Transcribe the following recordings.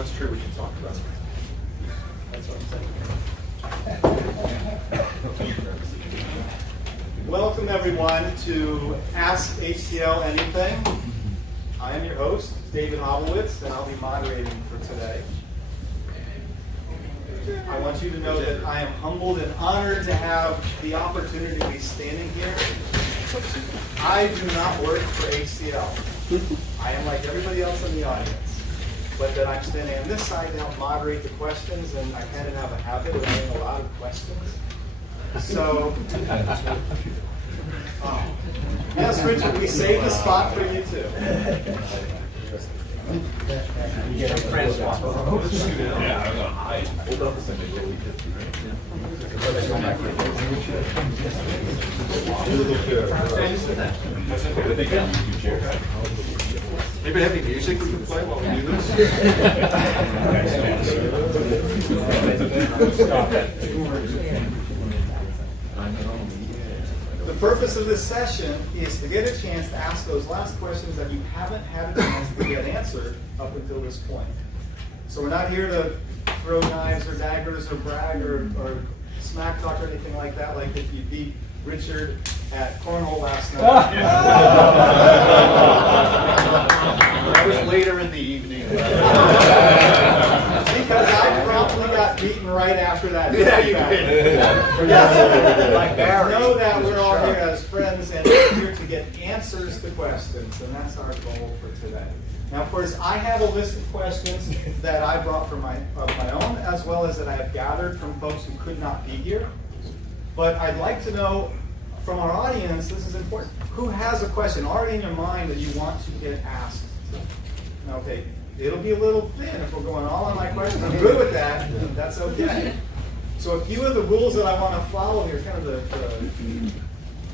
That's true, we can talk about it. That's what I'm saying. Welcome everyone to Ask HCL Anything. I am your host, David Hoblowitz, and I'll be moderating for today. I want you to know that I am humbled and honored to have the opportunity to be standing here. I do not work for HCL. I am like everybody else in the audience, but that I'm standing on this side to help moderate the questions, and I kind of have a habit of having a lot of questions. So, yes, Richard, we saved a spot for you too. Anybody have any music we can play while we do this? The purpose of this session is to get a chance to ask those last questions that you haven't had a chance to get answered up until this point. So we're not here to throw knives or daggers or brag or smack talk or anything like that, like if you beat Richard at cornhole last night. That was later in the evening. Because I promptly got beaten right after that. Yeah, you did. Like Barry. Know that we're all here as friends and we're here to get answers to questions, and that's our goal for today. Now, of course, I have a list of questions that I brought from my own, as well as that I have gathered from folks who could not be here. But I'd like to know from our audience, this is important, who has a question already in your mind that you want to get asked? Okay, it'll be a little thin if we're going all on my questions. I'm good with that. That's okay. So a few of the rules that I want to follow here, kind of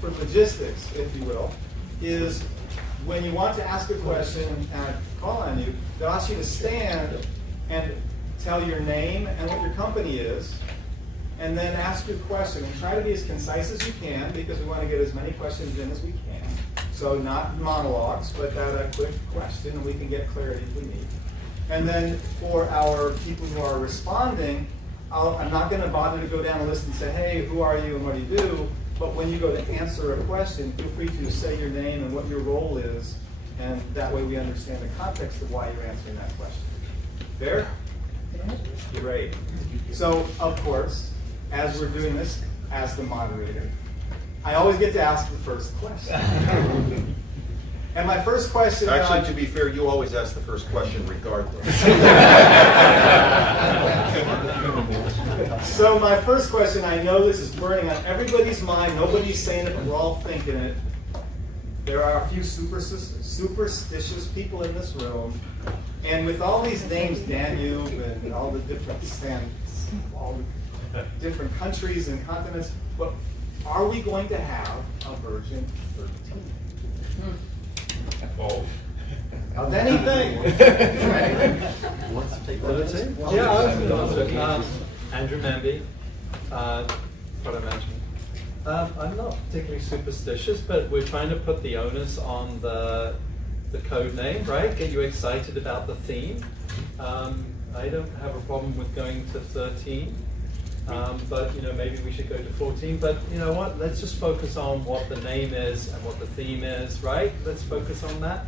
for logistics, if you will, is when you want to ask a question and I call on you, they'll ask you to stand and tell your name and what your company is, and then ask your question. And try to be as concise as you can, because we want to get as many questions in as we can. So not monologues, but a quick question, and we can get clarity if we need. And then for our people who are responding, I'm not going to bother to go down a list and say, hey, who are you and what do you do? But when you go to answer a question, feel free to say your name and what your role is, and that way we understand the context of why you're answering that question. Fair? Great. So, of course, as we're doing this, as the moderator, I always get to ask the first question. And my first question... Actually, to be fair, you always ask the first question regardless. So my first question, I know this is burning on everybody's mind. Nobody's saying it, but we're all thinking it. There are a few superstitious people in this room. And with all these names, Danube and all the different all the different countries and continents, but are we going to have a version 13? Of anything? Yeah, I was going to answer. Andrew Manby, product management. I'm not particularly superstitious, but we're trying to put the onus on the code name, right? Get you excited about the theme. I don't have a problem with going to 13. But maybe we should go to 14. But you know what? Let's just focus on what the name is and what the theme is, right? Let's focus on that.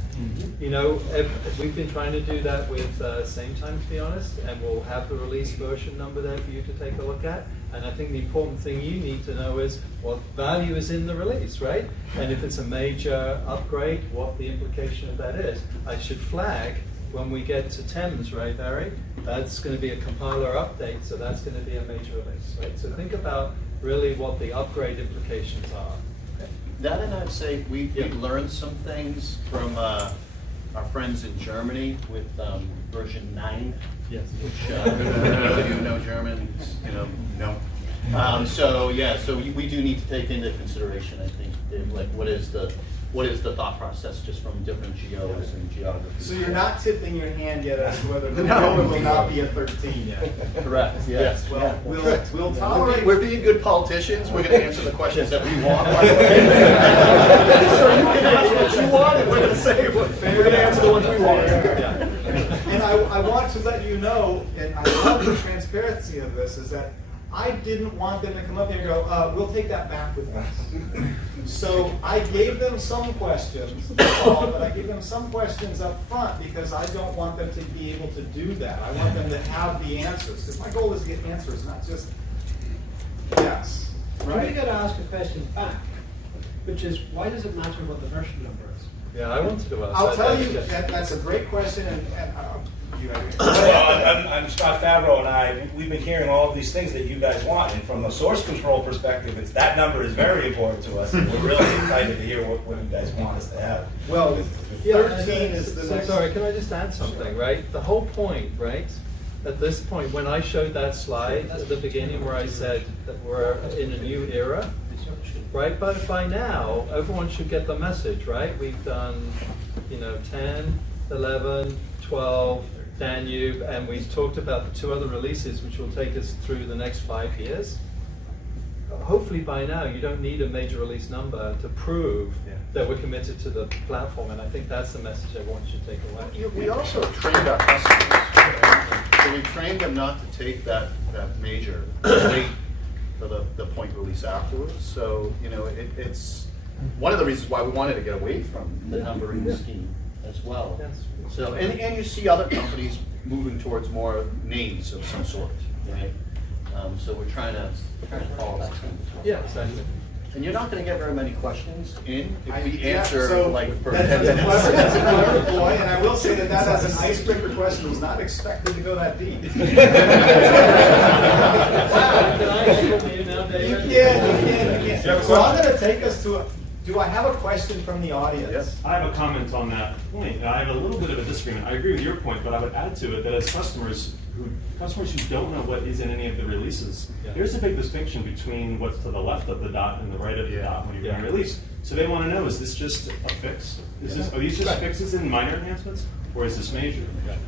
If we've been trying to do that with Same Time, to be honest, and we'll have the release version number there for you to take a look at. And I think the important thing you need to know is what value is in the release, right? And if it's a major upgrade, what the implication of that is. I should flag when we get to Thames, right, Barry? That's going to be a compiler update, so that's going to be a major release, right? So think about really what the upgrade implications are. That, and I'd say we learned some things from our friends in Germany with version 9. Yes. Which those of you who know German, know. So we do need to take into consideration, I think, like what is the thought process just from different geos and geographies. So you're not tipping your hand yet as to whether the number will not be a 13 yet. Correct. Yes. Well, we'll tolerate. We're being good politicians. We're going to answer the questions that we want. So you can answer what you want, and we're going to say we're going to answer the ones we want. And I want to let you know, and I love the transparency of this, is that I didn't want them to come up here and go, we'll take that back with us. So I gave them some questions, but I gave them some questions up front because I don't want them to be able to do that. I want them to have the answers, because my goal is to get answers, not just yes. We Right? got to ask a question back, which is, why does it matter what the version number is? Yeah, I wanted to ask. I'll that, tell you, yes. that's a great question, and you Well, I'm Scott Favreau, and we've been hearing all of these things that you guys want, and from a source control perspective, that number is very important to us, and we're really excited to hear what you guys want us to have. Well, Yeah, 13 is the so next. sorry, can I just add something, right? The whole point, right? At this point, when I showed that slide at the beginning where I said that we're in a new era, right? But by now, everyone should get the message, right? We've done, 10, 11, 12, Danube, and we've talked about the 2 other releases, which will take us through the next 5 years. Hopefully by now, you don't need a major release number to prove that we're committed to the platform, and I think that's the message everyone should take away. We also trained our customers. So we trained them not to take that major, wait for the point release afterwards. So, it's one of the reasons why we wanted to get away from the numbering scheme as well. Yes. So, and you see other companies moving towards more names of some sort, right? So we're trying to follow that trend as well. Yeah, exactly. And you're not gonna get very many questions in if we Yeah, answer so like for that's 10 a minutes. clever, that's a clever ploy, and I will say that as an icebreaker question was not expected to go that deep. Can I echo you now, You David? can. So I'm gonna take us to, do I have a question from the audience? Yes. I have a comment on that point. I have a little bit of a disagreement. I agree with your point, but I would add to it that as customers who don't know what is in any of the releases, Yeah. there's a big distinction between what's to the left of the dot and the right of the dot when you're Yeah. going to release. So they want to know, is this just a fix? Are these just fixes and minor enhancements, or is this major?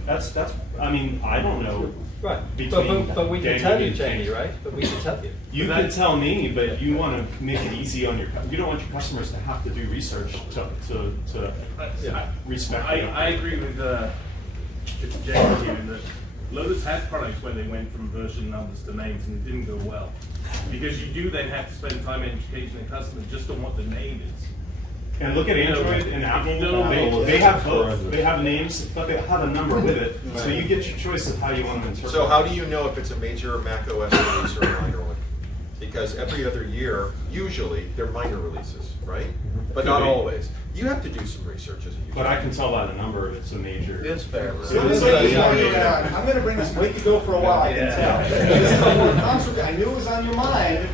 That's. I mean, I don't know. Right, Between but we can Daniel tell you, and Jamie, James. right? But we can tell you. You can tell me, but you want to make it easy on you don't want your customers to have to do research to respect. I agree with James here in that Lotus had products where they went from version numbers to names and it didn't go well. Because you do then have to spend time educating the customer just on what the name is. And look at Android and Apple, they have both. They have names, but they have a number with it. So you get your choice of how you want to interpret. So how do you know if it's a major Mac OS release or a minor one? Because every other year, usually, they're minor releases, right? But not Could be. always. You have to do some research as a user. But I can tell by the number if it's a major. It's fair. So this is I'm gonna bring this way to go for a while, I can tell. This is a more constructive, I knew it was on your mind,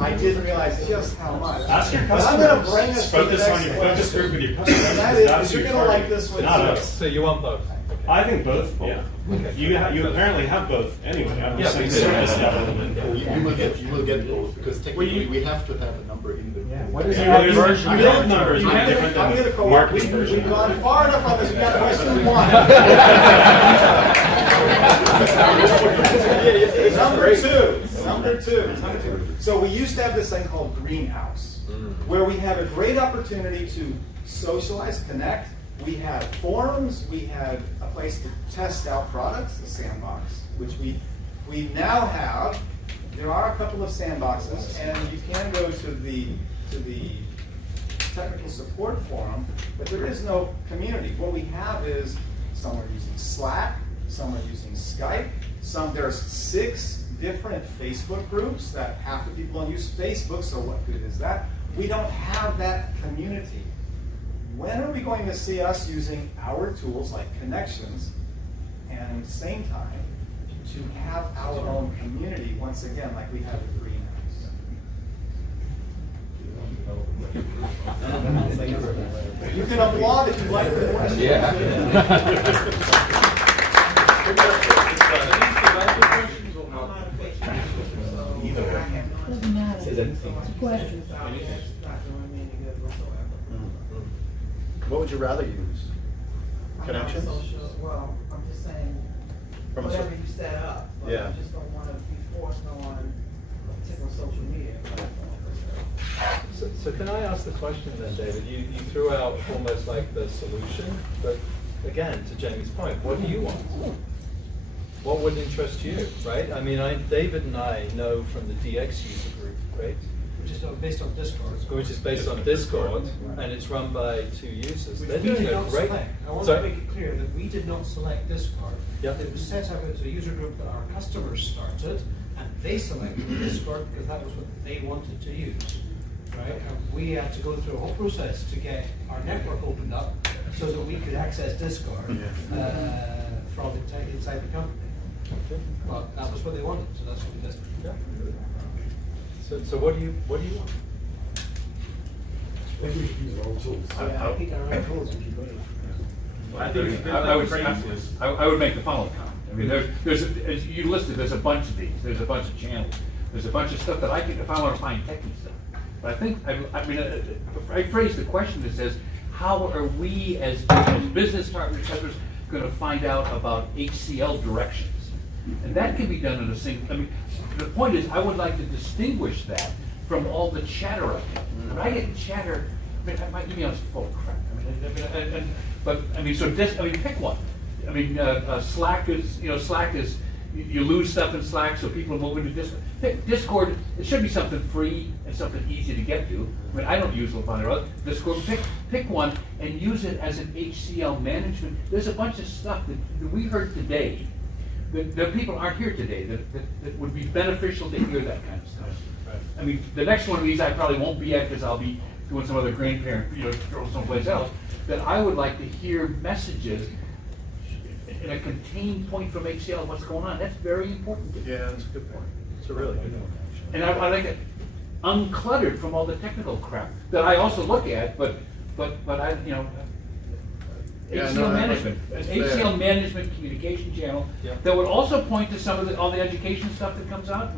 I didn't realize just how much. Ask your But I'm gonna customers. bring us to the Focus on next your focus question. group with your customers. And that because is, that's who you're your gonna like target this is. one Not too. us. So you want both? I think both. Yeah. You apparently have both anyway. I'm just saying service level. You will get both, because technically we have to have a number in the. What is Yeah, your there's- version? you build numbers I'm are gonna, different I'm than gonna co-op, marketing we've version. gone far enough on this, we got question one. Number two. So we used to have this thing called Greenhouse, where we have a great opportunity to socialize, connect. We had forums, we had a place to test out products, the sandbox, which we now have. There are a couple of sandboxes, and you can go to the technical support forum, but there is no community. What we have is some are using Slack, some are using Skype, there's 6 different Facebook groups that half the people don't use Facebook, so what good is that? We don't have that community. When are we going to see us using our tools like Connections and at the same time to have our own community once again like we have at Greenhouse? You can applaud if you like the question. Doesn't matter. It's a question. What would you rather use? Connections? Well, I'm just saying, From a whatever so- you set up, but Yeah. I just don't want to be forced on a particular social media platform. So can I ask the question then, David? You threw out almost like the solution, but again, to Jamie's point, what do you want? What would interest you, right? I mean, David and I know from the DX user group, right? Which is based on Discord. Which is based on Discord, and it's run by 2 users. Which They're we did doing a not great. select. I want Sorry? to make it clear that we did not select Discord. Yep. It was set up as a user group that our customers started, and they selected Discord because that was what they wanted to use. Right? And we had to go through a whole process to get our network opened up so that we could access Discord from inside the company. But that was what they wanted, so that's what we did. Yeah. So what do you want? Yeah, I think our own tools would be better. I think it's I would, craziness. I would make the following comment. I mean, as you listed, there's a bunch of these, there's a bunch of channels, there's a bunch of stuff that I can, if I want to find techie stuff. But I think, I phrased the question that says, how are we as business partners going to find out about HCL directions? And that can be done in a single, I mean, the point is, I would like to distinguish that from all the chatter I get. When I get chatter, I mean, my email's full of crap. Pick one. I mean, Slack is, you lose stuff in Slack, so people move into Discord. Discord, it should be something free and something easy to get to. I mean, I don't use Discord. Pick one and use it as an HCL management. There's a bunch of stuff that we heard today that people aren't here today that would be beneficial to hear that kind of stuff. I mean, the next one of these I probably won't be at because I'll be doing some other grandparent, someplace else. That I would like to hear messages in a contained point from HCL, what's going on. That's very important. Yeah, that's a good point. It's a really good one. And I like it uncluttered from all the technical crap that I also look at, but I, HCL management, an HCL management communication channel Yeah. that would also point to some of all the education stuff that comes out.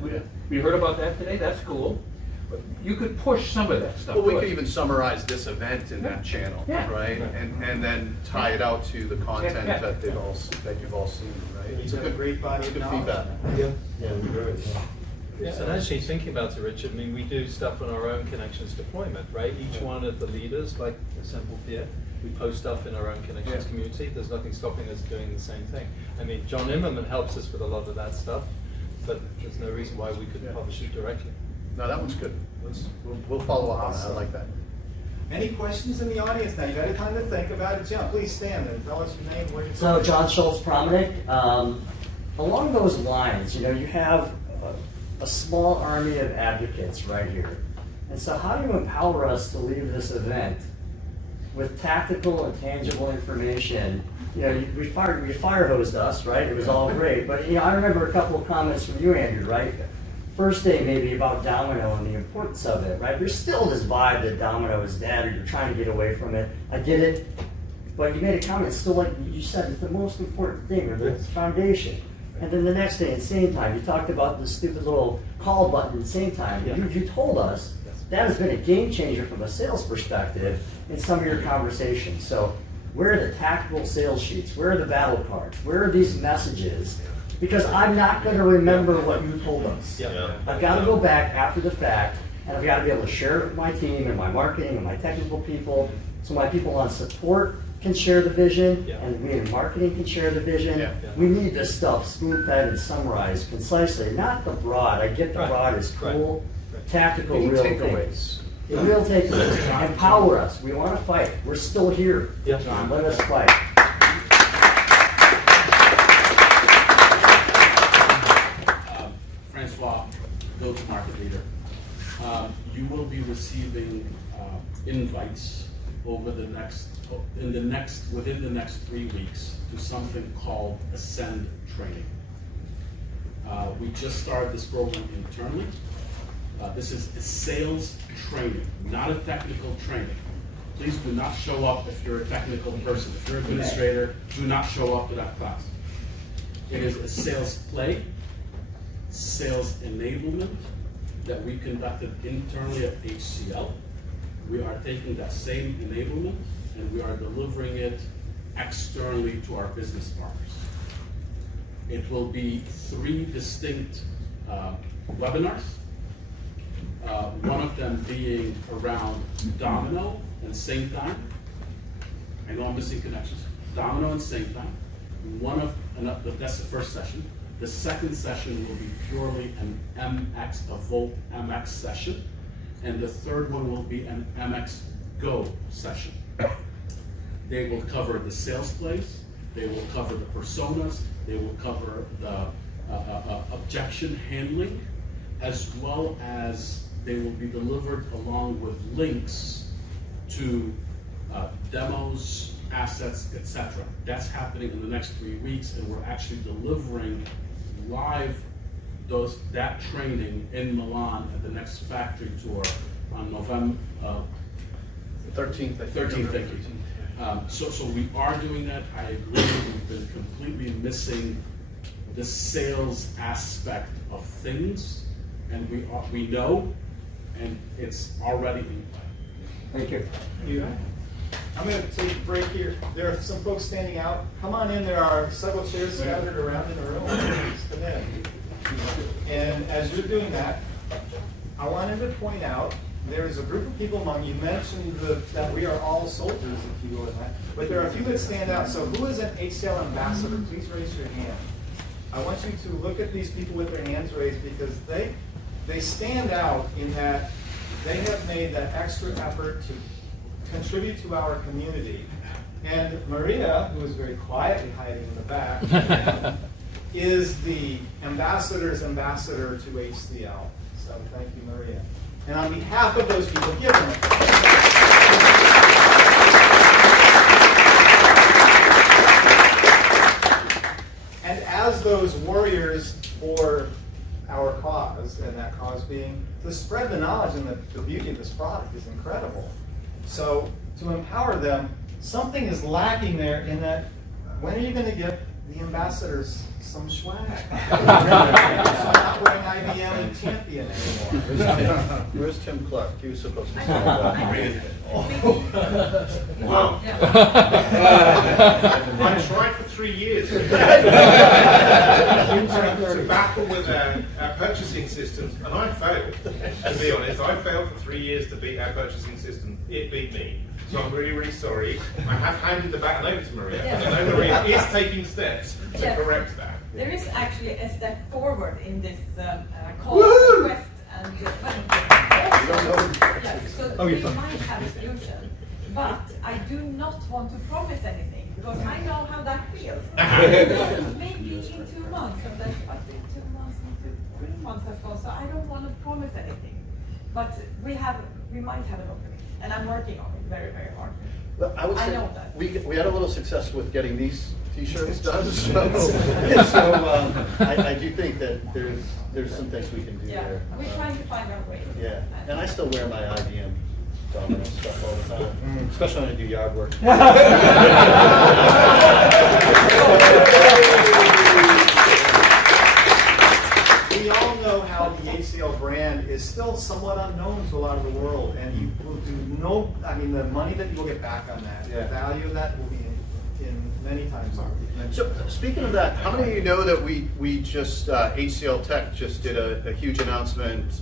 We heard about that today. That's cool. But you could push some of that stuff. Well, we to could us. even summarize this event in that channel, Yeah. right? And then tie it out to the content Yeah. that you've all seen, right? It's a great body of Good knowledge. feedback. Yeah, and actually thinking about it, Richard, I mean, we do stuff on our own Connections deployment, right? Each one of the leaders, like Assembled here, we post stuff in our own Connections community. There's nothing stopping us doing the same thing. I mean, John Immerman helps us with a lot of that stuff, but there's no reason why we couldn't publish it directly. No, that one's good. We'll follow up on that. I like that. Any questions in the audience now? You've had time to think about it. John, please stand and tell us your name, where you're So, from. John Schultz, Prominent. Along those lines, you have a small army of advocates right here. And so how do you empower us to leave this event with tactical and tangible information? You fire hosed us, right? It was all great. But, I remember a couple of comments from you, Andrew, right? First day maybe about Domino and the importance of it, right? There's still this vibe that Domino is dead or you're trying to get away from it. I get it. But you made a comment, it's still like you said, it's the most important thing, or the foundation. And then the next day at the same time, you talked about the stupid little call button at the same time. Yeah. You told us that has been a game changer from a sales perspective in some of your conversations. So where are the tactical sales sheets? Where are the battle cards? Where are these messages? Because I'm not going to remember what you told us. Yeah. I've got to go back after the fact, and I've got to be able to share it with my team and my marketing and my technical people, so my people on support can share the vision, Yeah. and we in marketing can share the vision. Yeah. We need this stuff spoon-fed and summarized concisely, not the broad. I get the Right. broad is cool, Right. tactical, Any real takeaways? things. The real takeaways. Empower us. We want to fight. We're still here. Yeah. John, let us fight. Francois, go-to-market leader. You will be receiving invites within the next 3 weeks to something called Ascend Training. We just started this program internally. This is a sales training, not a technical training. Please do not show up if you're a technical person. If you're an administrator, do not show up to that class. It is a sales play, sales enablement that we conducted internally at HCL. We are taking that same enablement and we are delivering it externally to our business partners. It will be 3 distinct webinars. One of them being around Domino and same time. I know I'm missing connections. Domino and Synctime. That's the first session. The second session will be purely an a Volt MX session. And the third one will be an MX Go session. They will cover the sales plays, they will cover the personas, they will cover the objection handling, as well as they will be delivered along with links to demos, assets, etc. That's happening in the next 3 weeks, and we're actually delivering live that training in Milan at the next factory tour on November 13th. 13th, thank you. So we are doing that. I agree, we've been completely missing the sales aspect of things, and we know, and it's already in play. Thank you. I'm going to take a break here. There are some folks standing out. Come on in. There are several chairs scattered around in the room. Please come in. And as you're doing that, I wanted to point out there's a group of people among you. Mentioned that we are all soldiers, if you will, in that. But there are a few that stand out. So who is an HCL ambassador? Please raise your hand. I want you to look at these people with their hands raised because they stand out in that they have made that extra effort to contribute to our community. And Maria, who is very quietly hiding in the back, is the ambassador's ambassador to HCL. So thank you, Maria. And on behalf of those people, give them a And as those warriors for our cause, and that cause being to spread the knowledge, and the beauty of this product is incredible. So to empower them, something is lacking there in that, when are you going to give the ambassadors some swag? So I'm not wearing IBM and Champion anymore. Where's Tim Clark? He was supposed to say that. Wow. I tried for 3 years to battle with our purchasing systems, and I failed, to be honest. I failed for 3 years to beat our purchasing system. It beat me. So I'm really, really sorry. I have handed the baton over to Maria, and I know Maria is taking steps to correct that. There is actually a step forward in this call request, and so we might have a solution. But I do not want to promise anything because I know how that feels. Maybe in 2 months, and that's what 2 months into 3 months has gone. So I don't want to promise anything. But we might have an opening, and I'm working on it very, very hard. But I would say know that. we had a little success with getting these T-shirts done. So I do think that there's some things we can do there. We're trying to find our ways. Yeah, and I still wear my IBM Domino stuff all the time, especially when I do yard work. We all know how the HCL brand is still somewhat unknown to a lot of the world, and you will do the money that you will get back on that, the value of that will be in many times. So speaking of that, how many of you know that we just HCL Tech just did a huge announcement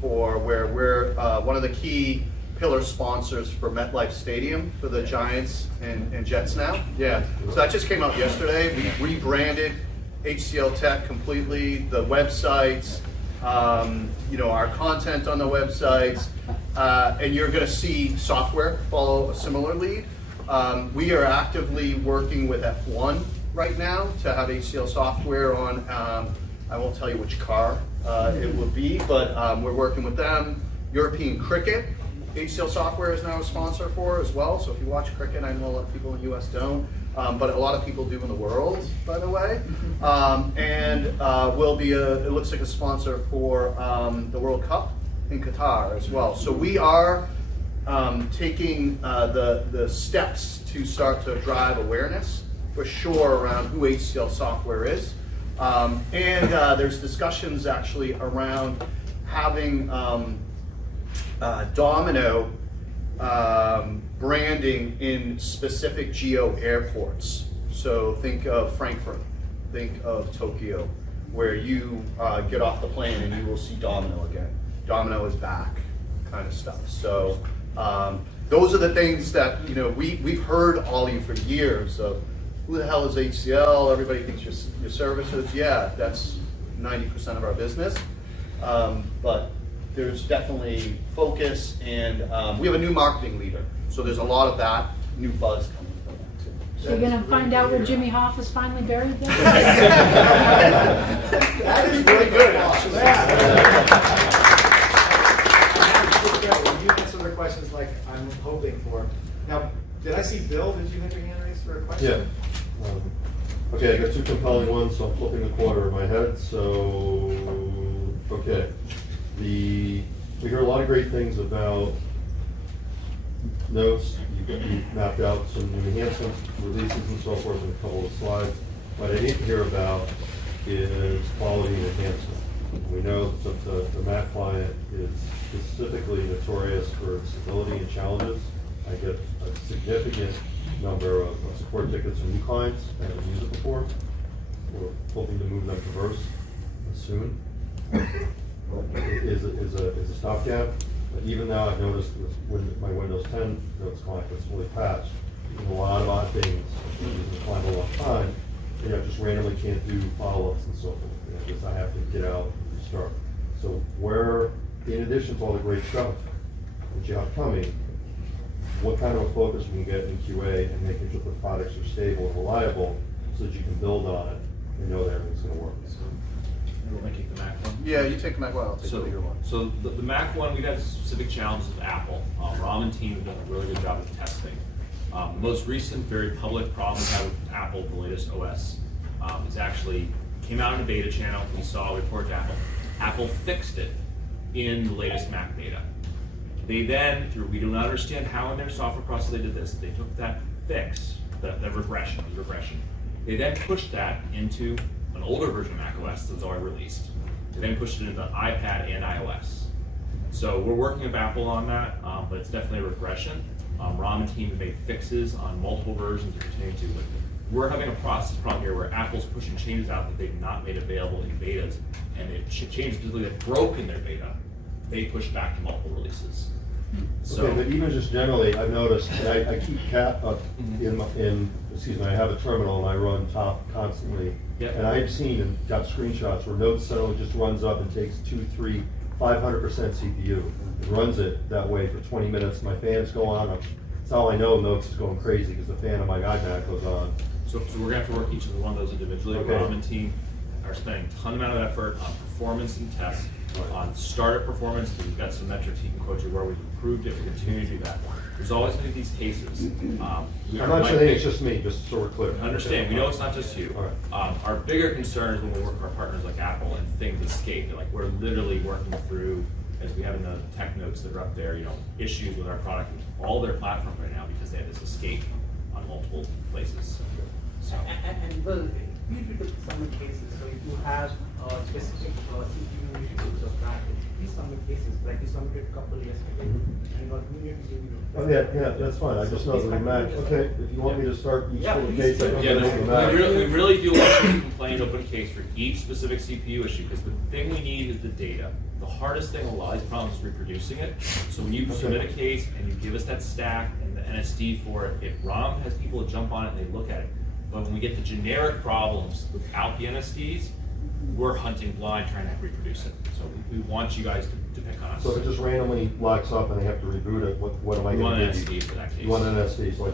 for where we're one of the key pillar sponsors for MetLife Stadium for the Giants and Jets now? Yeah, so that just came out yesterday. We rebranded HCL Tech completely, the websites, our content on the websites, and you're going to see software follow a similar lead. We are actively working with F1 right now to have HCL software on, I won't tell you which car it will be, but we're working with them. European Cricket, HCL software is now a sponsor for as well, so if you watch cricket, I know a lot of people in the US don't, but a lot of people do in the world, by the way. And will be it looks like a sponsor for the World Cup in Qatar as well. So we are taking the steps to start to drive awareness for sure around who HCL software is. And there's discussions actually around having Domino branding in specific geo airports. So think of Frankfurt, think of Tokyo, where you get off the plane and you will see Domino again. Domino is back, kind of stuff. So those are the things that, we've heard all of you for years of, who the hell is HCL? Everybody thinks your services. Yeah, that's 90% of our business. But there's definitely focus, and we have a new marketing leader. So there's a lot of that new buzz coming from that too. So you're gonna find out where Jimmy Hoff is finally buried then? That is really good, actually. You answer the questions like I'm hoping for. Now, did I see Bill? Did you have your hand raised for a question? Yeah. Okay, I got two compelling ones, so I'm flipping the quarter in my head, so, okay. We hear a lot of great things about notes. You've mapped out some enhancements, releases and so forth in a couple of slides. What I need to hear about is quality and enhancement. We know that the Mac client is specifically notorious for stability and challenges. I get a significant number of support tickets from new clients that haven't used it before. We're hoping to move them to Verse soon. Is a stopgap. But even now, I've noticed with my Windows 10 Notes client that's fully patched, a lot of odd things. I've been using the client a long time, and I just randomly can't do follow-ups and so forth. Because I have to get out and restart. So where, in addition to all the great stuff that you have coming, what kind of a focus we can get in QA and making sure the products are stable and reliable so that you can build on it and know that everything's going to work. You want me to take the Mac one? Yeah, you take the Mac one, I'll take the bigger one. So the Mac one, we've had specific challenges with Apple. Ram and team have done a really good job of testing. The most recent, very public problem we had with Apple, the latest OS, is actually came out in a beta channel. We saw a report to Apple. Apple fixed it in the latest Mac beta. They then, we do not understand how in their software process they did this, they took that fix, the regression, they then pushed that into an older version of macOS that's already released. They then pushed it into iPad and iOS. So we're working with Apple on that, but it's definitely a regression. Ram and team have made fixes on multiple versions and continue to. But we're having a process problem here where Apple's pushing changes out that they've not made available in betas, and it changes that broke in their beta, they push back to multiple releases. So, okay, but even just generally, I've noticed, and I keep cat up I have a terminal and I run top constantly. Yep. And I've seen and got screenshots where Notes suddenly just runs up and takes 500% CPU. It runs it that way for 20 minutes. My fans go on. That's how I know Notes is going crazy, because the fan on my iMac goes on. So we're gonna have to work each of one of those individually. Okay. Ram and team are spending a ton amount of effort on performance and tests, on startup performance. We've got some metrics he can quote you where we've improved it. We continue to do that. There's always going to be these cases. I'm not saying it's just me, just so we're clear. Understand, we know it's not just you. All right. Our bigger concern is when we work with our partners like Apple and things escape. Like, we're literally working through, as we have in the tech notes that are up there, issues with our product, all their platforms right now because they have this escape on multiple places. So. And well, we took some cases, so if you have specific CPU issues or that, these some cases, like you submitted a couple yesterday, and got immediately. Oh, yeah, that's fine. I just know that the Mac, okay, if you want me to start each little case, I can Yeah, open the we Mac. really do want you to complain, open a case for each specific CPU issue, because the thing we need is the data. The hardest thing with a lot of these problems is reproducing it. So when you submit a case and you give us that stack and the NSD for it, if ROM has people to jump on it and they look at it, but when we get the generic problems without the NSDs, we're hunting blind trying to reproduce it. So we want you guys to pick on us. So if it just randomly locks up and I have to reboot it, what am I We want going an to give you? NSD for that case. You want an NSD, so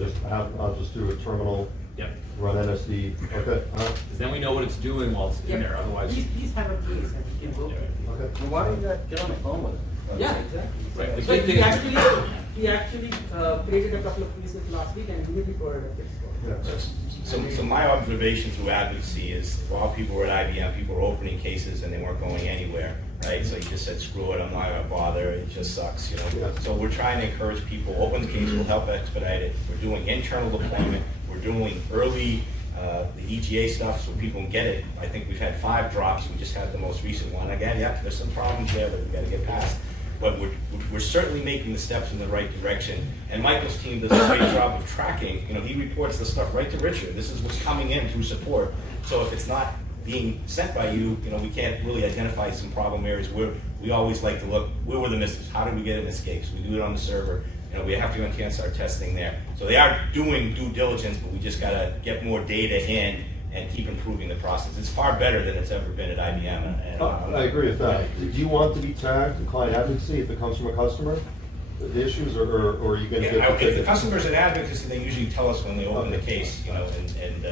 I'll just do a terminal, Yep. run NSD, okay, Because then we know what it's doing while it's in there, otherwise. Please have a case and we can go. okay. Well, why don't you get on the phone with it? Yeah, exactly. Right, the So key thing is- he actually created a couple of pieces last week and immediately provided a fix for it. Yeah. So my observation through advocacy is while people were at IBM, people were opening cases and they weren't going anywhere, right? So you just said, screw it, I'm not gonna bother, it just sucks, Yeah. So we're trying to encourage people, open the case, we'll help expedite it. We're doing internal deployment, we're doing early, the EGA stuff so people can get it. I think we've had 5 drops, we just had the most recent one. Again, yeah, there's some problems there that we gotta get past. But we're certainly making the steps in the right direction. And Michael's team does a great job of tracking. He reports the stuff right to Richard. This is what's coming in through support. So if it's not being sent by you, we can't really identify some problem areas. We always like to look, where were the misses? How did we get in escapes? We do it on the server. You know, we have to enhance our testing there. So they are doing due diligence, but we just gotta get more data in and keep improving the process. It's far better than it's ever been at IBM. And I agree with that. Do you want to be tagged in client advocacy if it comes from a customer? The issues, or are you going to Yeah, get the if the ticket? customer's an advocacy, they usually tell us when they open the case, you know, and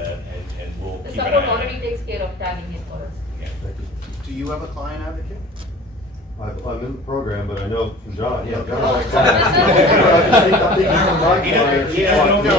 we'll The keep an support eye on already it. takes care of tagging it for us. Yeah. Thank you. Do you have a client advocate? I'm in the program, but I know from John. Yeah, John. No,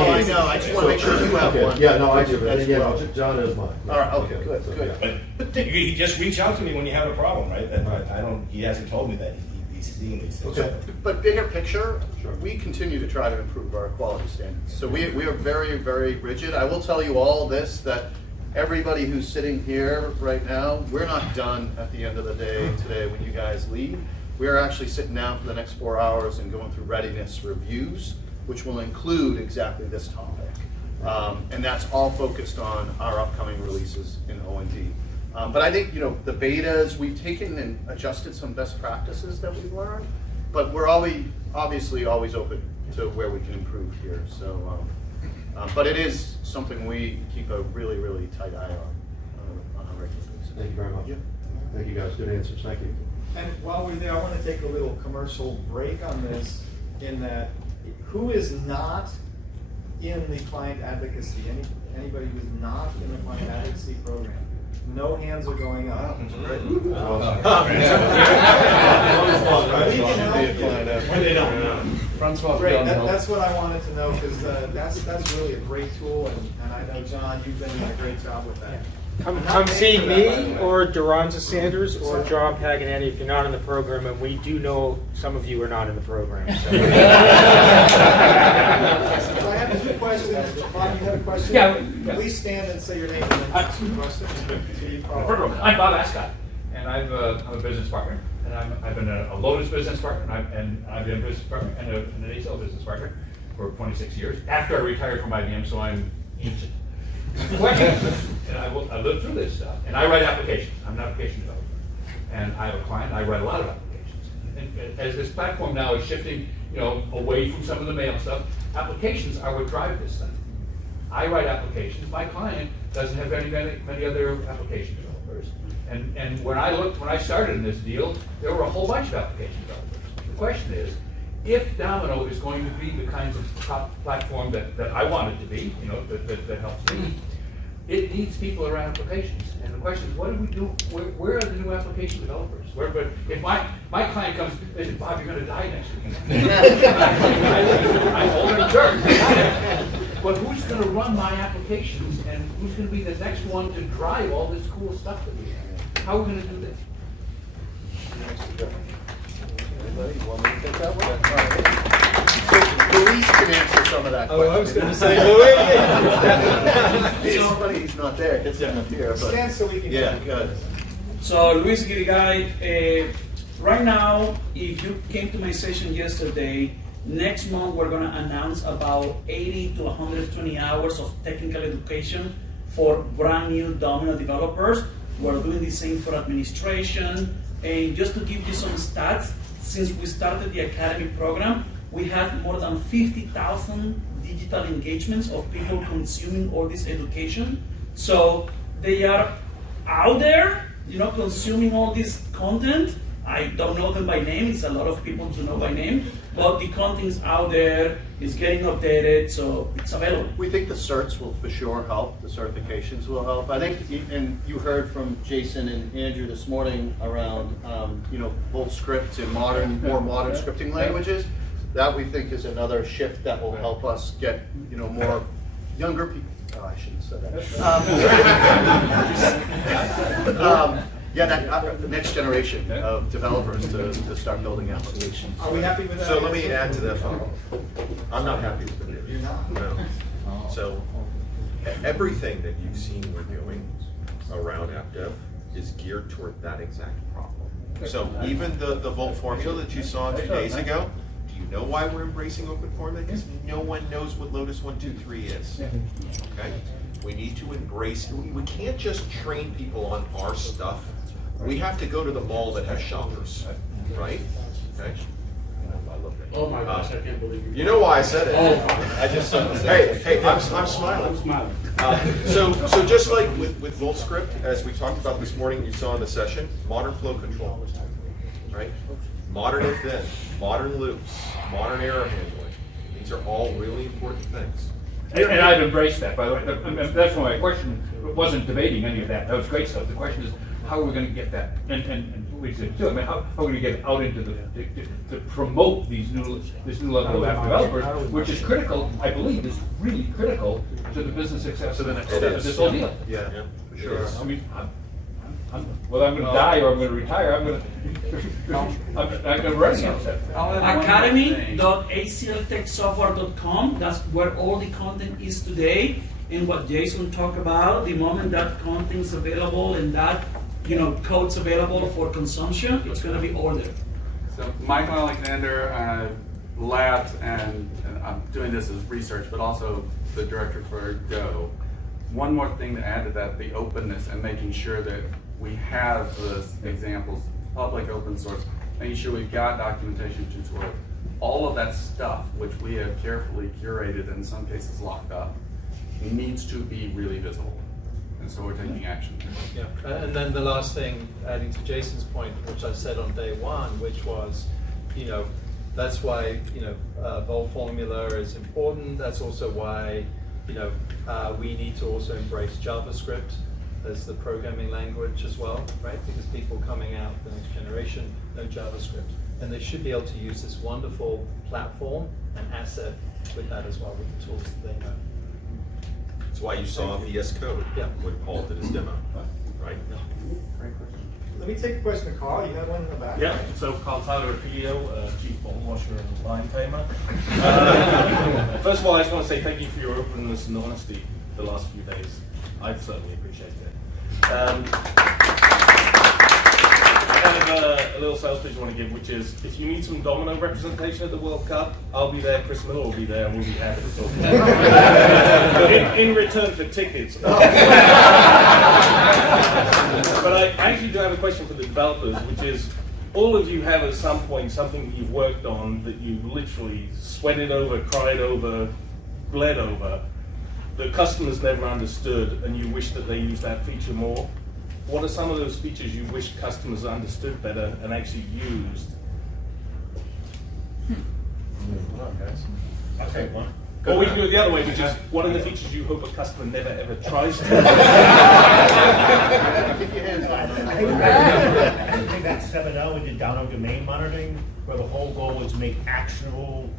I know, I just wanna make sure you have Okay, one. Yeah, no, I do, but As yeah, well. no, John is mine. All right, okay, good, so, good. yeah. But you just reach out to me when you have a problem, right? I don't, he hasn't told me that he's seeing these things. Okay. But bigger picture, Sure. we continue to try to improve our quality standards. So we are very, very rigid. I will tell you all this, that everybody who's sitting here right now, we're not done at the end of the day today when you guys leave. We are actually sitting down for the next 4 hours and going through readiness reviews, which will include exactly this topic. And that's all focused on our upcoming releases in O&D. But I think, the betas, we've taken and adjusted some best practices that we've learned, but we're obviously always open to where we can improve here. So, but it is something we keep a really, really tight eye on a regular basis. Thank you very much. Yeah. Thank you, guys. Good answers. Thank you. And while we're there, I want to take a little commercial break on this, in that, who is not in the client advocacy? Anybody who's not in the client advocacy program? No hands are going up. When they don't know. Great, that's what I wanted to know, because that's really a great tool, and I know, John, you've been doing a great job with that. Come see me or Duranza Sanders or John Paganini if you're not in the program, and we do know some of you are not in the program. So. So I have 2 questions. Bob, you had a question? Yeah. Please stand and say your name and then ask your question. I'm Bob Ascott, and I'm a business partner, and I've been a Lotus business partner, and I've been a business partner and an ACL business partner for 26 years. After I retired from IBM, so I'm ancient. And I lived through this stuff, and I write applications. I'm an application developer, and I have a client. I write a lot of applications. And as this platform now is shifting, away from some of the mail stuff, applications are what drive this thing. I write applications. My client doesn't have many other application developers. And when I started in this deal, there were a whole bunch of application developers. The question is, if Domino is going to be the kinds of platform that I want it to be, that helps me, it needs people around applications. And the question is, what do we do? Where are the new application developers? But if my client comes, they say, Bob, you're going to die next week. I'm older and dirt. But who's going to run my applications, and who's going to be the next one to drive all this cool stuff that we have? How are we going to do this? Anybody want me to take that one? All right. So Luis can answer some of that question. Oh, I was going to say Luis. Somebody's not there, it's not here, but. Stand so we can. Yeah, good. So Luis Girigay, right now, if you came to my session yesterday, next month we're going to announce about 80 to 120 hours of technical education for brand new Domino developers. We're doing the same for administration. And just to give you some stats, since we started the Academy program, we had more than 50,000 digital engagements of people consuming all this education. So they are out there, consuming all this content. I don't know them by name, it's a lot of people to know by name, but the content is out there, it's getting updated, so it's available. We think the certs will for sure help, the certifications will help. I think, and you heard from Jason and Andrew this morning around, both scripts and more modern scripting languages. That we think is another shift that will help us get, more younger people. Oh, I shouldn't have said that. The next generation of developers to start building applications. Are we happy with that? So let me add to that. I'm not happy with it. You're not? No. So everything that you've seen we're doing around AppDev is geared toward that exact problem. So even the Volt formula that you saw 2 days ago, do you know why we're embracing open formula? Because no one knows what Lotus 1, 2, 3 is. Okay? We need to embrace, we can't just train people on our stuff. We have to go to the mall that has shoppers, right? Okay? I love that. Oh my gosh, I can't believe you. You know why I said it. Oh. I just hey, I'm smiling. I'm smiling. So just like with VoltScript, as we talked about this morning, you saw in the session, modern flow control, right? Modern if then, modern loops, modern error handling. These are all really important things. And I've embraced that, by the way. That's why my question wasn't debating any of that. That was great stuff. The question is, how are we going to get that? And we said, too. I mean, how are we going to get it out into to promote this new level of app developers, which is critical, I believe, is really critical to the business success of the next step of this whole deal. Yeah, for sure. I mean, whether I'm going to die or I'm going to retire, I'm going to run against that. Academy.acltechsoftware.com, that's where all the content is today. And what Jason talked about, the moment that content is available and that code's available for consumption, it's going to be ordered. So Michael Alexander, labs, and I'm doing this as research, but also the director for Go. One more thing to add to that, the openness and making sure that we have the examples, public open source, making sure we've got documentation tutorials. All of that stuff, which we have carefully curated and in some cases locked up, needs to be really visible. And so we're taking action. Yeah, and then the last thing, adding to Jason's point, which I said on day one, which was, that's why, Volt formula is important. That's also why, we need to also embrace JavaScript as the programming language as well, right? Because people coming out the next generation know JavaScript. And they should be able to use this wonderful platform and asset with that as well, with the tools that they know. That's why you saw VS Code when Paul did his demo, right? Great question. Let me take a question to Carl. You had one in the back. Yeah, so Carl Tyler at PDO, Chief Bottle Washer and Line Tamer. First of all, I just want to say thank you for your openness and honesty the last few days. I've certainly appreciated it. I have a little sales pitch I want to give, which is, if you need some domino representation at the World Cup, I'll be there, Chris Miller will be there, and we'll be happy to talk about it. in return for tickets. But I actually do have a question for the developers, which is, all of you have at some point something that you've worked on that you literally sweated over, cried over, bled over, that customers never understood, and you wish that they used that feature more. What are some of those features you wish customers understood better and actually used? I'll take one. Or we can do it the other way, which is, what are the features you hope a customer never ever tries to? I think that's 7.0, we did download domain monitoring, where the whole goal was to make actionable,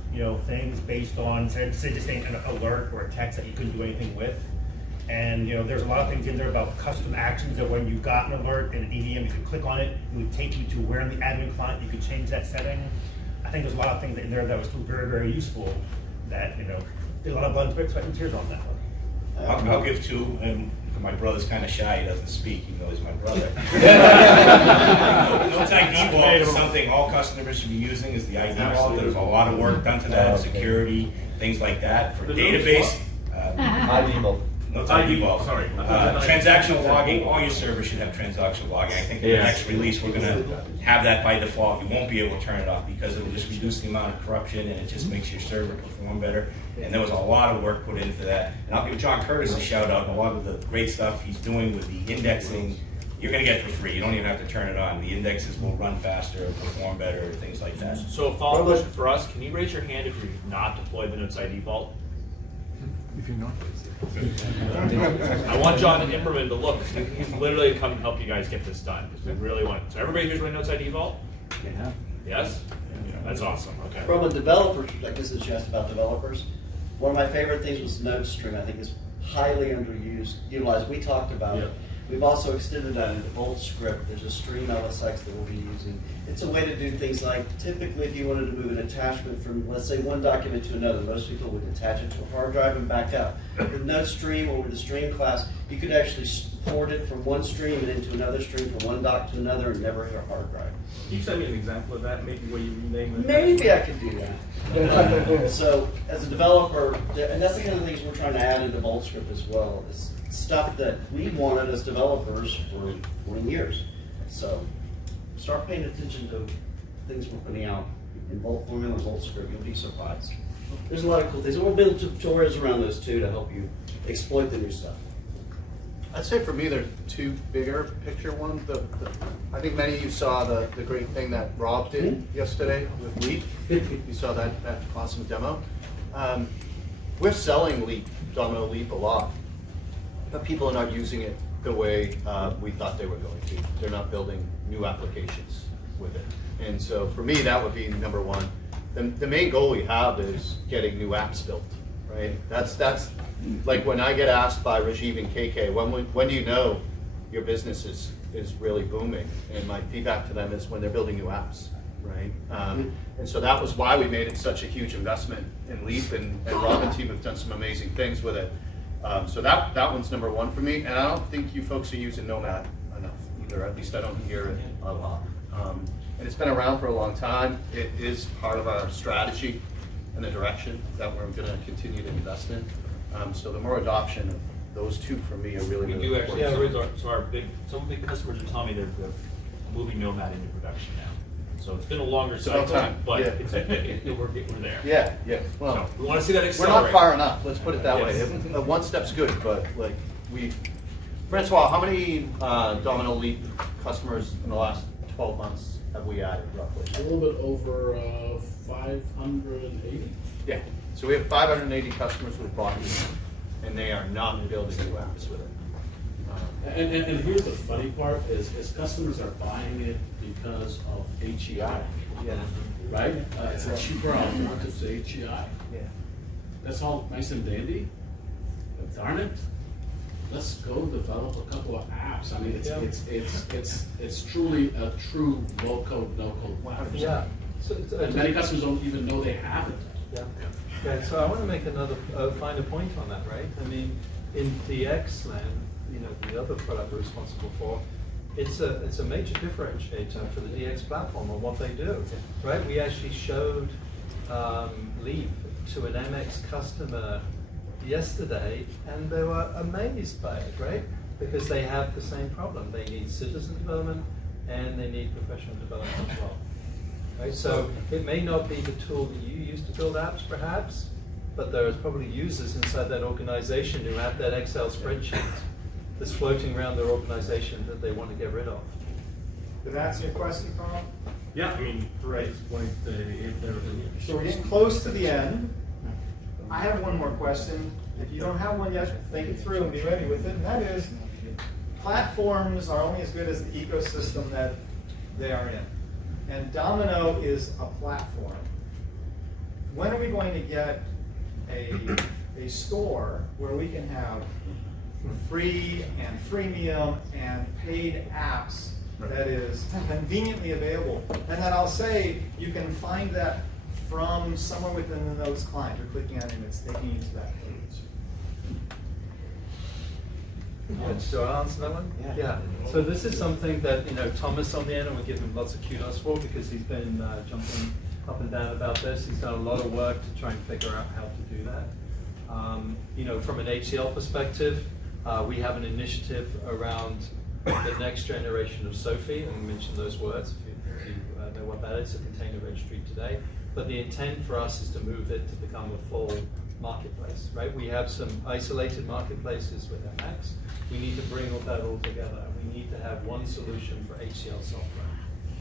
things based on, say just an alert or a text that you couldn't do anything with. And there's a lot of things in there about custom actions that when you got an alert in an EVM, you could click on it, it would take you to where in the admin client you could change that setting. I think there's a lot of things in there that was still very, very useful. That did a lot of blood, sweat, and tears on that one. I'll give two, and my brother's kind of shy, he doesn't speak, even though he's my brother. Notes ID Vault is something all customers should be using, is the ID Vault. There's a lot of work done to that, security, things like that. For database, ID Vault. Notes ID Vault, sorry. Transactional logging, all your servers should have transactional logging. I think in the next release, we're gonna have that by default. You won't be able to turn it off because it'll just reduce the amount of corruption and it just makes your server perform better. And there was a lot of work put into that. And I'll give John Curtis a shout out. A lot of the great stuff he's doing with the indexing, you're gonna get for free. You don't even have to turn it on. The indexes will run faster, perform better, things like that. So a follow-up question for us, can you raise your hand if you've not deployed the Notes ID Vault? If you're not. I want John Immerman to look. He's literally come and help you guys get this done. Because we really want. So everybody here's running Notes ID Vault? Yeah. Yes? That's awesome. Okay. From a developer perspective, since you asked about developers, one of my favorite things was NoteStream. I think it's highly underused, utilized. We talked about it. We've also extended that into VoltScript. There's a stream LSX that we'll be using. It's a way to do things like, typically if you wanted to move an attachment from, let's say, one document to another, most people would attach it to a hard drive and back up. With NoteStream or with the stream class, you could actually port it from one stream and into another stream, from one doc to another, and never hit a hard drive. Can you send me an example of that, maybe where you rename it? Maybe I could do that. So, as a developer, and that's the kind of things we're trying to add into VoltScript as well, is stuff that we wanted as developers for 20 years. So, start paying attention to things we're putting out in Volt Formula and Volt Script, you'll be surprised. There's a lot of cool things. We'll build tutorials around those too to help you exploit the new stuff. I'd say for me, there's two bigger picture ones. I think many of you saw the great thing that Rob did yesterday with Leap. You saw that awesome demo. We're selling Leap, Domino Leap a lot, but people are not using it the way we thought they were going to. They're not building new applications with it. And so for me, that would be number one. The main goal we have is getting new apps built, right? That's like when I get asked by Rajiv and KK, when do you know your business is really booming? And my feedback to them is when they're building new apps, right? And so that was why we made it such a huge investment in Leap, and Rob and team have done some amazing things with it. So that one's number one for me, and I don't think you folks are using Nomad enough either. At least I don't hear it a lot. And it's been around for a long time. It is part of our strategy and the direction that we're going to continue to invest in. So the more adoption of those two for me are really, We really do actually, important. so some big customers are telling me they're moving Nomad into production now. So it's been a longer It's about cycle, time. but Yeah. we're there. Yeah, yeah. Well, So we want to see that we're accelerate. not far enough. Let's put it that Yes. way. One step's good, but like Francois, how many Domino Leap customers in the last 12 months have we added roughly? A little bit over 580. Yeah. So we have 580 customers who've bought it, and they are not building new apps with it. And here's the funny part is customers are buying it because of HEI. Yeah. Right? It's a cheaper alternative to HEI. Yeah. That's all nice and dandy, but darn it, let's go develop a couple of apps. I mean, it's truly a true low code, no code platform. Yeah. And many customers don't even know they have it. Yeah. Yeah, so I want to make another finer point on that, right? I mean, in DX land, the other product we're responsible for, it's a major differentiator for the DX platform on what they do, right? We actually showed Leap to an MX customer yesterday, and they were amazed by it, right? Because they have the same problem. They need citizen development and they need professional development as well. Right? So it may not be the tool that you use to build apps, perhaps, but there are probably users inside that organization who have that Excel spreadsheet that's floating around their organization that they want to get rid of. Did that answer your question, Carl? Yeah, I mean, Right. at this point, if there So we're getting close to the end. I have one more question. If you don't have one yet, think it through and be ready with it. And that is, platforms are only as good as the ecosystem that they are in. And Domino is a platform. When are we going to get a store where we can have free and freemium and paid apps that is conveniently available? And then I'll say you can find that from somewhere within the Notes client. You're clicking on it and it's taking you to that page. Do I answer that one? Yeah. So this is something that Thomas on the end, and we give him lots of kudos for because he's been jumping up and down about this. He's done a lot of work to try and figure out how to do that. From an HCL perspective, we have an initiative around the next generation of SOAFEE, and we mentioned those words if you know what that is, a container registry today. But the intent for us is to move it to become a full marketplace, right? We have some isolated marketplaces with MX. We need to bring all that all together. We need to have one solution for HCL software,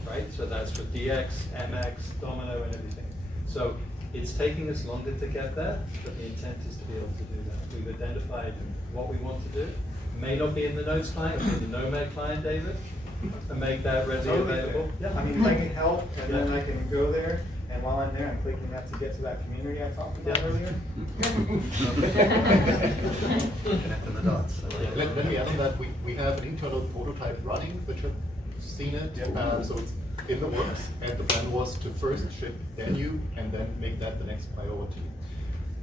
right? So that's for DX, MX, Domino, and everything. So it's taking us longer to get there, but the intent is to be able to do that. We've identified what we want to do. It may not be in the Notes client, it'll be in the Nomad client, David, and make that readily Totally available. fair. I mean, if I can help, and then I can go there, and while I'm there, I'm clicking that to get to that community I talked about earlier. Connecting the dots. Let me add on that, we have an internal prototype running, which have seen it, so it's in the works, and the plan was to first ship Venue and then make that the next priority.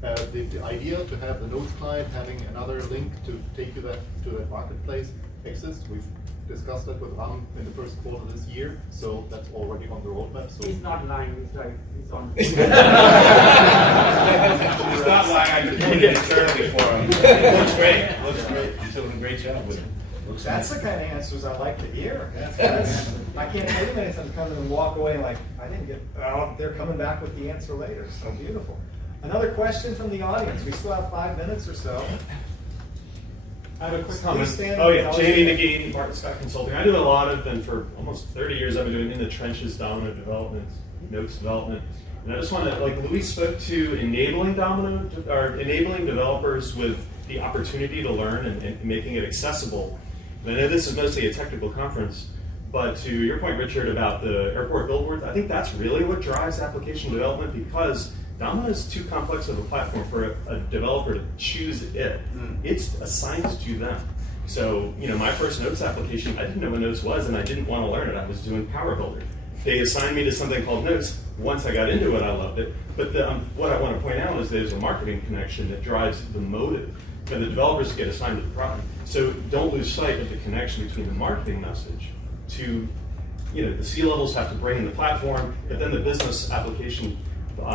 The idea to have the Notes client having another link to take you to that marketplace exists. We've discussed that with Ram in the first quarter this year, so that's already on the roadmap. So He's not lying, he's right, he's on. He's not lying, I just put it internally for him. Looks great, looks great. He's doing a great job with it. That's the kind of answers I like to hear. I can't believe anything come in and walk away like, I didn't get, oh, they're coming back with the answer later. So beautiful. Another question from the audience. We still have 5 minutes or so. I have a quick Please comment. stand Oh and yeah, tell us Jamie your name. Nagin, Barton Scott Consulting. I do a lot of, and for almost 30 years I've been doing in the trenches Domino development, notes development. And I just want to, like Luis spoke to enabling enabling developers with the opportunity to learn and making it accessible. And I know this is mostly a technical conference, but to your point, Richard, about the airport billboards, I think that's really what drives application development, because Domino is too complex of a platform for a developer to choose it. It's assigned to them. So, my first Notes application, I didn't know what Notes was, and I didn't want to learn it. I was doing Power Builder. They assigned me to something called Notes. Once I got into it, I loved it. But what I want to point out is there's a marketing connection that drives the motive. And the developers get assigned to the product. So don't lose sight of the connection between the marketing message to, the C-levels have to bring in the platform, but then the business application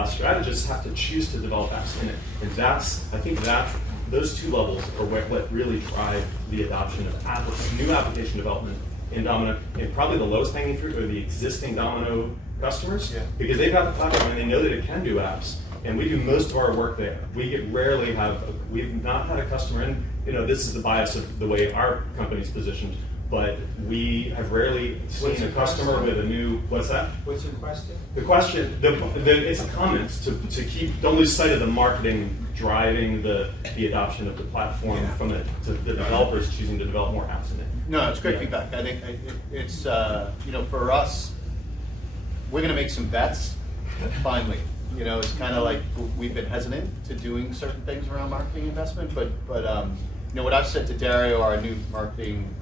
strategists have to choose to develop apps in it. And I think those two levels are what really drive the adoption of new application development in Domino. And probably the lowest hanging fruit are the existing Domino customers, because they've got the platform and they know that it can do apps. And we do most of our work there. We've not had a customer, and this is the bias of the way our company's positioned, but we have rarely seen a customer with a new, what's that? What's your question? The question, it's a comment to keep, don't lose sight of the marketing driving the adoption of the platform to the developers choosing to develop more apps in it. No, it's great feedback. I think it's, for us, we're gonna make some bets, finally. It's kind of like we've been hesitant to doing certain things around marketing investment, but what I've said to Dario, our new marketing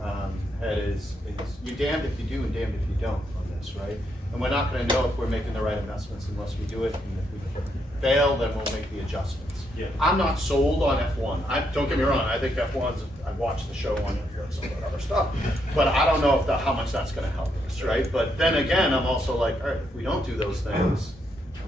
head, is you're damned if you do and damned if you don't on this, right? And we're not going to know if we're making the right investments unless we do it, and if we fail, then we'll make the adjustments. Yeah. I'm not sold on F1. Don't get me wrong, I think F1's, I watched the show on here and some of that other stuff, but I don't know how much that's going to help us, right? But then again, I'm also like, all right, if we don't do those things,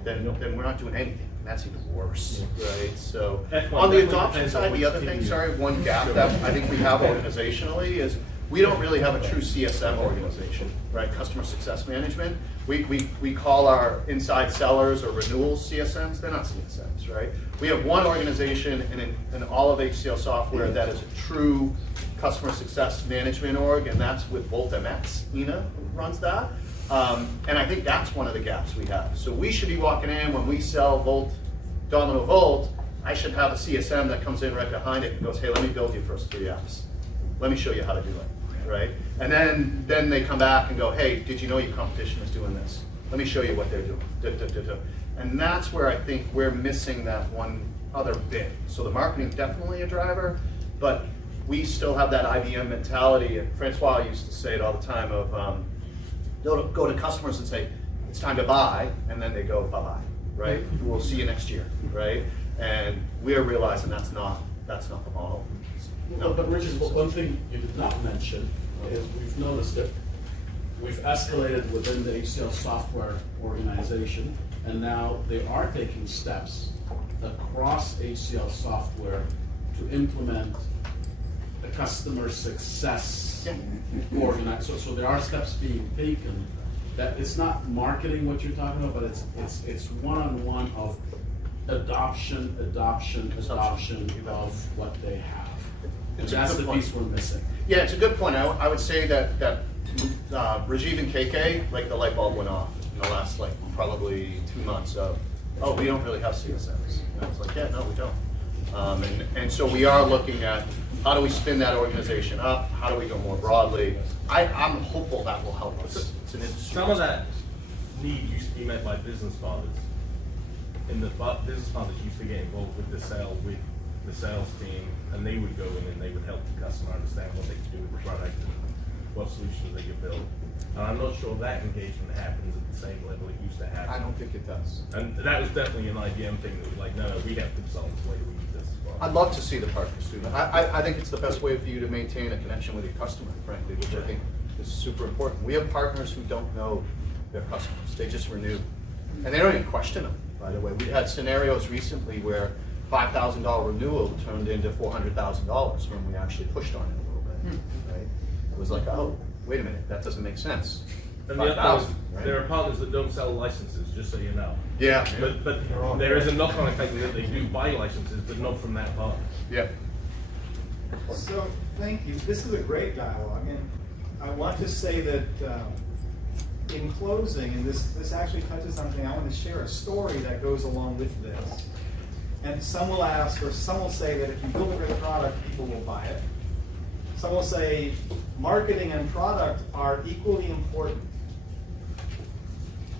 then we're not doing anything. And that's even worse, right? So on the adoption side, the other thing, one gap that I think we have organizationally is we don't really have a true CSM organization, right? Customer Success Management. We call our inside sellers or renewals CSMs. They're not CSMs, right? We have one organization in all of HCL software that is a true Customer Success Management org, and that's with Volt MX. Ina runs that. And I think that's one of the gaps we have. So we should be walking in when we sell Domino Volt, I should have a CSM that comes in right behind it and goes, hey, let me build your first 3 apps. Let me show you how to do it, right? And then they come back and go, hey, did you know your competition is doing this? Let me show you what they're doing. And that's where I think we're missing that one other bit. So the marketing is definitely a driver, but we still have that IBM mentality. And Francois used to say it all the time of, go to customers and say, it's time to buy, and then they go, bye-bye, right? We'll see you next year, right? And we're realizing that's not the model. No, but Richard, one thing you did not mention is we've noticed it. We've escalated within the HCL software organization, and now they are taking steps across HCL software to implement the customer success organization. So there are steps being taken. That it's not marketing what you're talking about, but it's one-on-one of adoption of what they have. And that's the piece we're missing. Yeah, it's a good point. I would say that Rajiv and KK, like the light bulb went off in the last probably 2 months of, oh, we don't really have CSMs. And I was like, yeah, no, we don't. And so we are looking at how do we spin that organization up? How do we go more broadly? I'm hopeful that will help us. It's an industry. Some of that need used to be met by business partners. And the business partners used to get involved with the sales team, and they would go in and they would help the customer understand what they could do with the product and what solutions they could build. And I'm not sure that engagement happens at the same level it used to happen. I don't think it does. And that was definitely an IBM thing that was like, no, we have consultants, why do we need this? I'd love to see the partners do that. I think it's the best way for you to maintain a connection with your customer, frankly, which I think is super important. We have partners who don't know their customers. They just renew. And they don't even question them, by the way. We've had scenarios recently where $5,000 renewal turned into $400,000 when we actually pushed on it a little bit, right? was like, oh, wait a minute, that doesn't make sense. And the other 5,000, is, right? there are partners that don't sell licenses, just so you know. Yeah. But there is a knock-on effect that they do buy licenses, but not from that partner. Yeah. So, thank you. This is a great dialogue, and I want to say that in closing, and this actually touches on something, I want to share a story that goes along with this. And some will ask, or some will say that if you build a great product, people will buy it. Some will say marketing and product are equally important.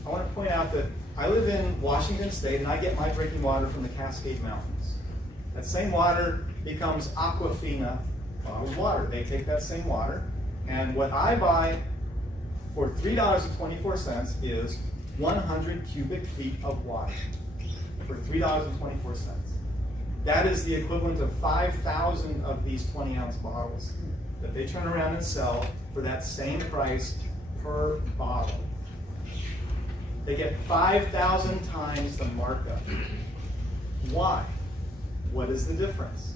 I want to point out that I live in Washington State, and I get my drinking water from the Cascade Mountains. That same water becomes Aquafina bottled water. They take that same water, and what I buy for $3.24 is 100 cubic feet of water for $3.24. That is the equivalent of 5,000 of these 20-ounce bottles that they turn around and sell for that same price per bottle. They get 5,000 times the markup. Why? What is the difference?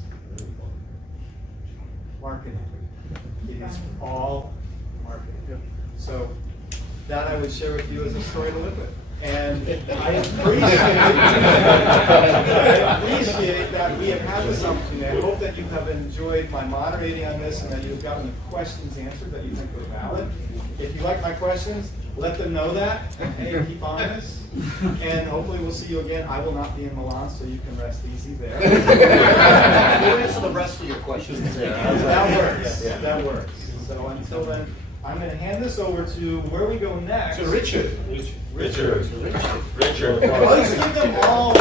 Marketing. It is all marketing. So that I would share with you as a story to live with. And I appreciate that we have had this opportunity. I hope that you have enjoyed my moderating on this and that you've gotten the questions answered that you think were valid. If you like my questions, let them know that. Hey, keep on this. And hopefully we'll see you again. I will not be in Milan, so you can rest easy there. We'll answer the rest of your questions. That works. Yeah. That works. So until then, I'm going to hand this over to where we go next. To Richard. Richard. Richard. Let's give them all.